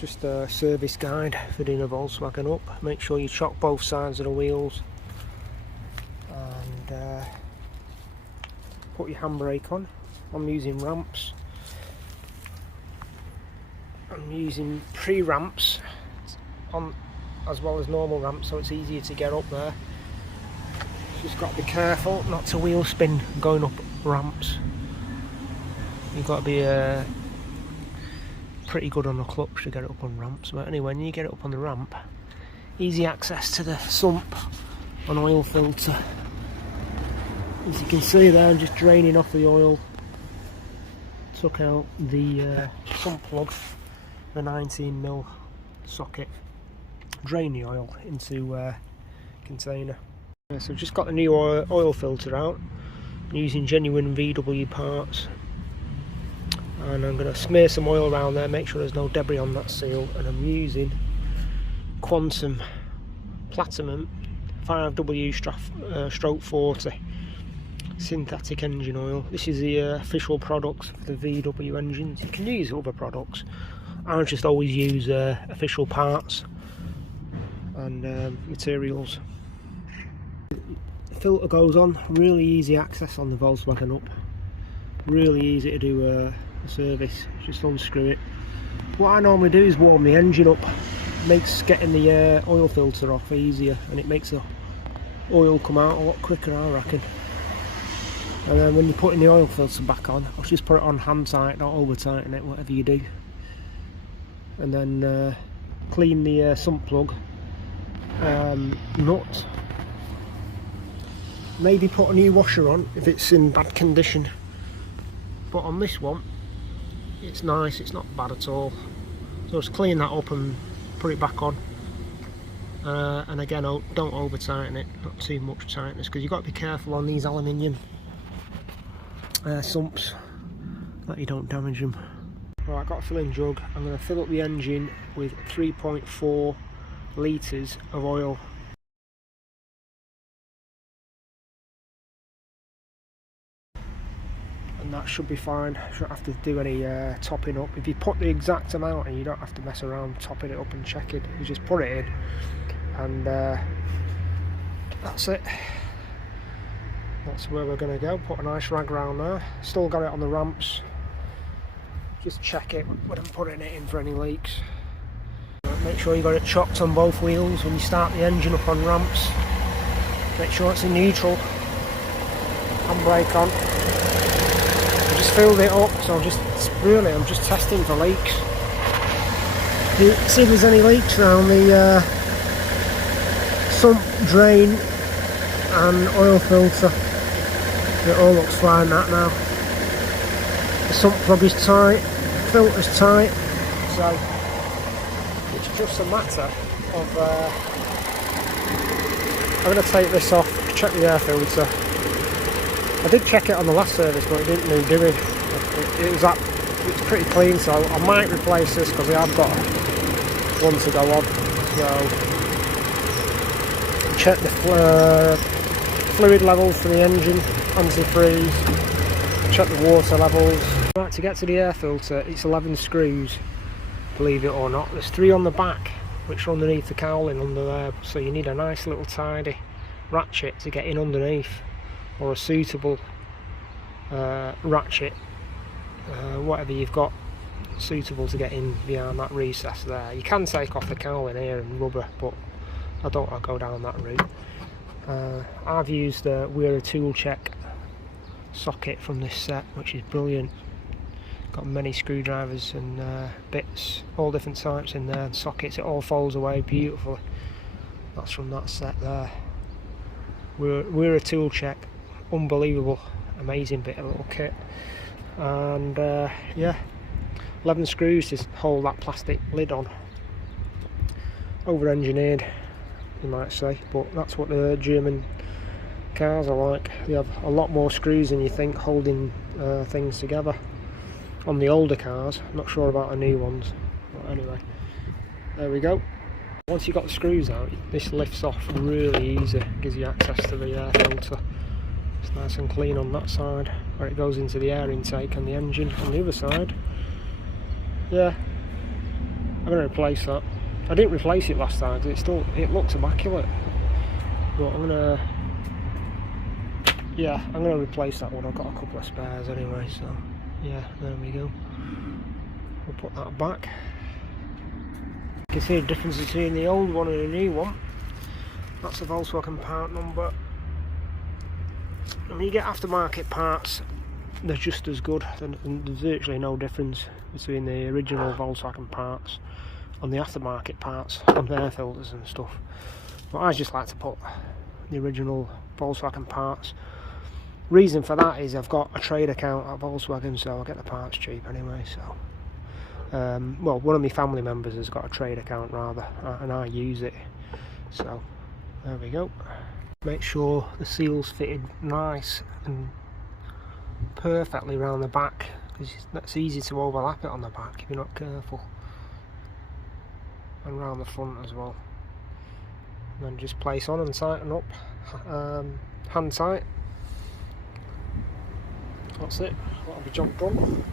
Just a service guide for doing a Volkswagen Up. Make sure you chock both sides of the wheels and put your handbrake on. I'm using ramps. I'm using pre-ramps on as well as normal ramps, so it's easier to get up there. Just got to be careful not to wheel spin going up ramps. You've got to be pretty good on the clutch to get it up on ramps. But anyway, when you get it up on the ramp, easy access to the sump and oil filter. As you can see there, I'm just draining off the oil. Took out the sump plug, the 19mm socket. Drain the oil into a container. So just got the new oil filter out. I'm using genuine VW parts, and I'm going to smear some oil around there, make sure there's no debris on that seal. And I'm using Quantum Platinum 5W stroke 40 synthetic engine oil. This is the official product for the VW engines. You can use other products. I just always use official parts and materials. The filter goes on, really easy access on the Volkswagen Up. Really easy to do a service, just unscrew it. What I normally do is warm the engine up. Makes getting the oil filter off easier, and it makes the oil come out a lot quicker, I reckon. And then when you're putting the oil filter back on, I'll just put it on hand tight, not over tighten it, whatever you do. And then clean the sump plug, nut. Maybe put a new washer on if it's in bad condition. But on this one, it's nice, it's not bad at all. So just clean that up and put it back on. And again, don't over tighten it, not too much tightness, because you've got to be careful on these aluminium sumps that you don't damage them. Right, I've got a filling jug. I'm going to fill up the engine with 3.4 litres of oil. And that should be fine. You don't have to do any topping up. If you put the exact amount in, you don't have to mess around topping it up and checking. You just put it in, and that's it. That's where we're going to go. Put a nice rag around there. Still got it on the ramps. Just check it when I'm putting it in for any leaks. Make sure you got it chocked on both wheels when you start the engine up on ramps. Make sure it's in neutral. Handbrake on. Just filled it up, so I'm just testing for leaks. You see if there's any leaks around the sump, drain and oil filter. It all looks fine that now. The sump plug is tight, filter's tight, so it's just a matter of I'm going to take this off, check the air filter. I did check it on the last service, but it didn't need doing. It's pretty clean, so I might replace this because I have got one to go on. So check the fluid levels for the engine, antifreeze, check the water levels. Right, to get to the air filter, it's 11 screws, believe it or not. There's 3 on the back, which are underneath the cowling under there, so you need a nice little tidy ratchet to get in underneath, or a suitable ratchet, whatever you've got suitable to get in behind that recess there. You can take off the cowling here and rubber, but I don't want to go down that route. I've used We're a Tool Check socket from this set, which is brilliant. Got many screwdrivers and bits, all different types in there, and sockets. It all folds away beautifully. That's from that set there. We're a Tool Check. Unbelievable, amazing bit of little kit. And yeah, 11 screws to hold that plastic lid on. Over engineered, you might say, but that's what the German cars are like. They have a lot more screws than you think holding things together. On the older cars, I'm not sure about the new ones, but anyway, there we go. Once you've got the screws out, this lifts off really easy, gives you access to the air filter. It's nice and clean on that side, where it goes into the air intake and the engine. On the other side, yeah, I'm going to replace that. I didn't replace it last time because it looks immaculate, but I'm going to replace that one. I've got a couple of spares anyway, so yeah, there we go. We'll put that back. You can see the difference between the old one and the new one. That's the Volkswagen part number. When you get aftermarket parts, they're just as good. There's virtually no difference between the original Volkswagen parts and the aftermarket parts on the air filters and stuff. But I just like to put the original Volkswagen parts. Reason for that is I've got a trade account at Volkswagen, so I get the parts cheap anyway. So, well, one of my family members has got a trade account rather, and I use it. So there we go. Make sure the seal's fitted nice and perfectly around the back, because that's easy to overlap it on the back if you're not careful, and around the front as well. And then just place on and tighten up, hand tight. That's it, that'll be job done.